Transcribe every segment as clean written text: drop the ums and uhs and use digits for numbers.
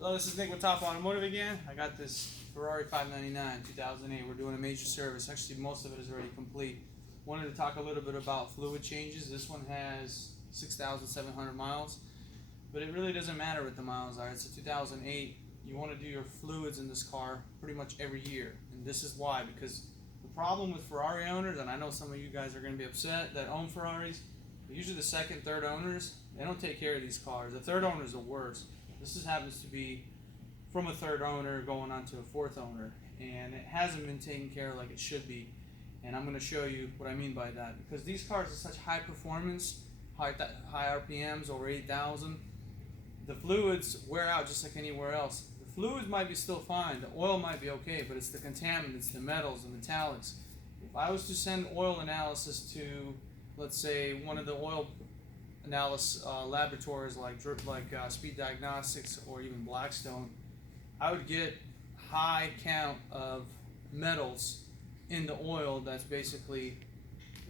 Hello, this is Nick with Top Automotive again. I got this Ferrari 599 2008. We're doing a major service. Actually, most of it is already complete. Wanted to talk a little bit about fluid changes. This one has 6,700 miles, but it really doesn't matter what the miles are. It's a 2008. You want to do your fluids in this car pretty much every year, and this is why. Because the problem with Ferrari owners, and I know some of you guys are going to be upset that own Ferraris, but usually the second, third owners, they don't take care of these cars. The third owner is the worst. This happens to be from a third owner going on to a fourth owner, and it hasn't been taken care of like it should be. And I'm going to show you what I mean by that, because these cars are such high performance, high RPMs, over 8,000. The fluids wear out just like anywhere else. The fluids might be still fine, the oil might be okay, but it's the contaminants, the metals, the metallics. If I was to send oil analysis to, let's say, one of the oil analysis laboratories like Speed Diagnostics or even Blackstone, I would get high count of metals in the oil that's basically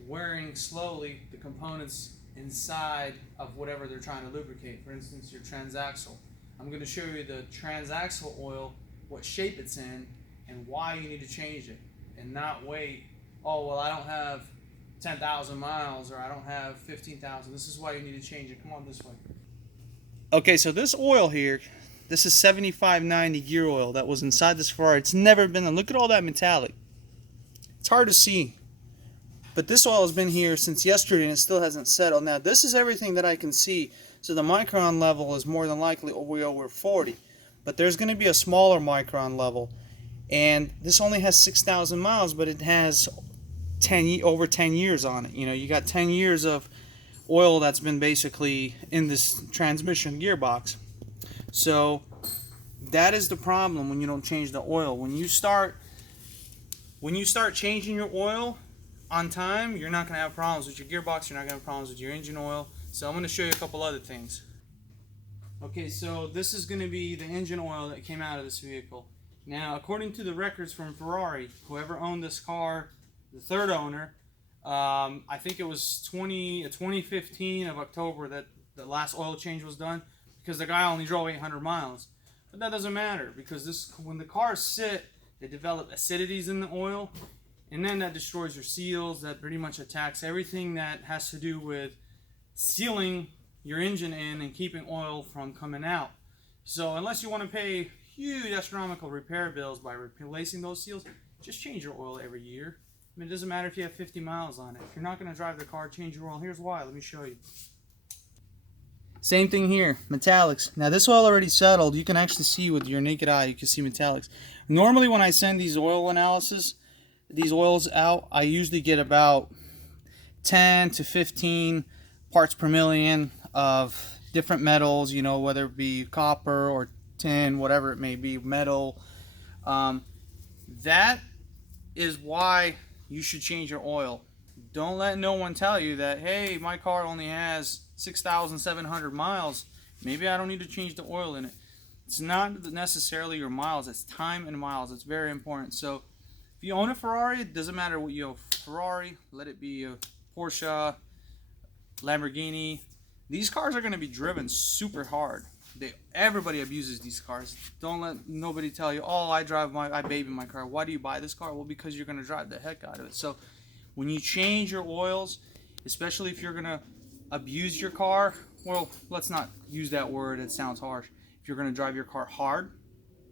wearing slowly the components inside of whatever they're trying to lubricate. For instance, your transaxle. I'm going to show you the transaxle oil, what shape it's in, and why you need to change it, and not wait, oh, well, I don't have 10,000 miles, or I don't have 15,000. This is why you need to change it. Come on this way. Okay, so this oil here, this is 7590 gear oil that was inside this Ferrari. It's never been done. Look at all that metallic. It's hard to see, but this oil has been here since yesterday and it still hasn't settled. Now, this is everything that I can see, so the micron level is more than likely over 40, but there's going to be a smaller micron level, and this only has 6,000 miles, but it has over 10 years on it. You know, you got 10 years of oil that's been basically in this transmission gearbox. So that is the problem when you don't change the oil. When you start changing your oil on time, you're not going to have problems with your gearbox, you're not going to have problems with your engine oil. So I'm going to show you a couple other things. Okay, so this is going to be the engine oil that came out of this vehicle. Now, according to the records from Ferrari, whoever owned this car, the third owner, I think it was 2015 of October that the last oil change was done, because the guy only drove 800 miles. But that doesn't matter, because when the cars sit, they develop acidities in the oil, and then that destroys your seals. That pretty much attacks everything that has to do with sealing your engine in and keeping oil from coming out. So unless you want to pay huge astronomical repair bills by replacing those seals, just change your oil every year. I mean, it doesn't matter if you have 50 miles on it. If you're not going to drive the car, change your oil. Here's why. Let me show you. Same thing here, metallics. Now this oil already settled. You can actually see with your naked eye, you can see metallics. Normally when I send these oil analysis, these oils out, I usually get about 10 to 15 parts per million of different metals, you know, whether it be copper or tin, whatever it may be, metal. That is why you should change your oil. Don't let no one tell you that, hey, my car only has 6,700 miles. Maybe I don't need to change the oil in it. It's not necessarily your miles. It's time and miles. It's very important. So if you own a Ferrari, it doesn't matter what you own. Ferrari, let it be a Porsche, Lamborghini. These cars are going to be driven super hard. Everybody abuses these cars. Don't let nobody tell you, oh, I baby my car. Why do you buy this car? Well, because you're going to drive the heck out of it. So when you change your oils, especially if you're going to abuse your car, well, let's not use that word. It sounds harsh. If you're going to drive your car hard,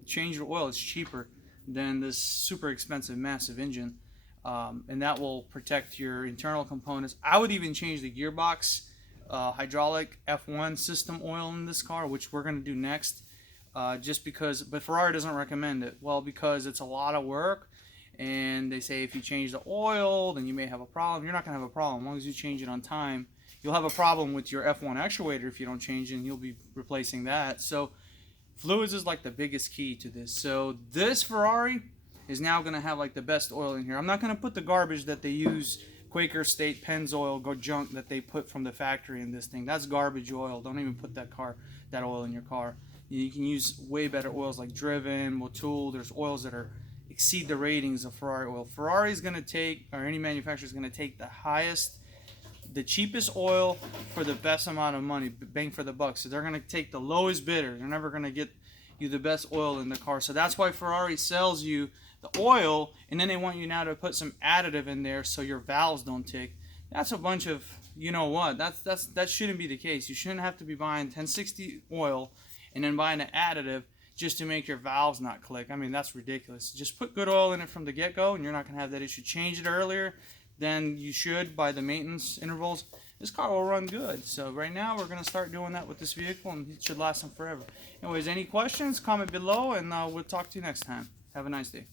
change your oil. It's cheaper than this super expensive, massive engine. And that will protect your internal components. I would even change the gearbox, hydraulic F1 system oil in this car, which we're going to do next, just because, but Ferrari doesn't recommend it. Well, because it's a lot of work, and they say if you change the oil, then you may have a problem. You're not going to have a problem as long as you change it on time. You'll have a problem with your F1 actuator if you don't change it, and you'll be replacing that. So fluids is like the biggest key to this. So this Ferrari is now going to have like the best oil in here. I'm not going to put the garbage that they use, Quaker State Pennzoil junk that they put from the factory in this thing. That's garbage oil. Don't even put that oil in your car. You can use way better oils like Driven, Motul. There's oils that exceed the ratings of Ferrari oil. Ferrari is going to take, or any manufacturer is going to take the cheapest oil for the best amount of money, bang for the buck. So they're going to take the lowest bidder. They're never going to get, you the best oil in the car. So that's why Ferrari sells you the oil, and then they want you now to put some additive in there so your valves don't tick. That's a bunch of, you know what, that shouldn't be the case. You shouldn't have to be buying 1060 oil and then buying an additive just to make your valves not click. I mean, that's ridiculous. Just put good oil in it from the get-go, and you're not going to have that issue. Change it earlier than you should by the maintenance intervals. This car will run good. So right now, we're going to start doing that with this vehicle, and it should last them forever. Anyways, any questions, comment below, and we'll talk to you next time. Have a nice day.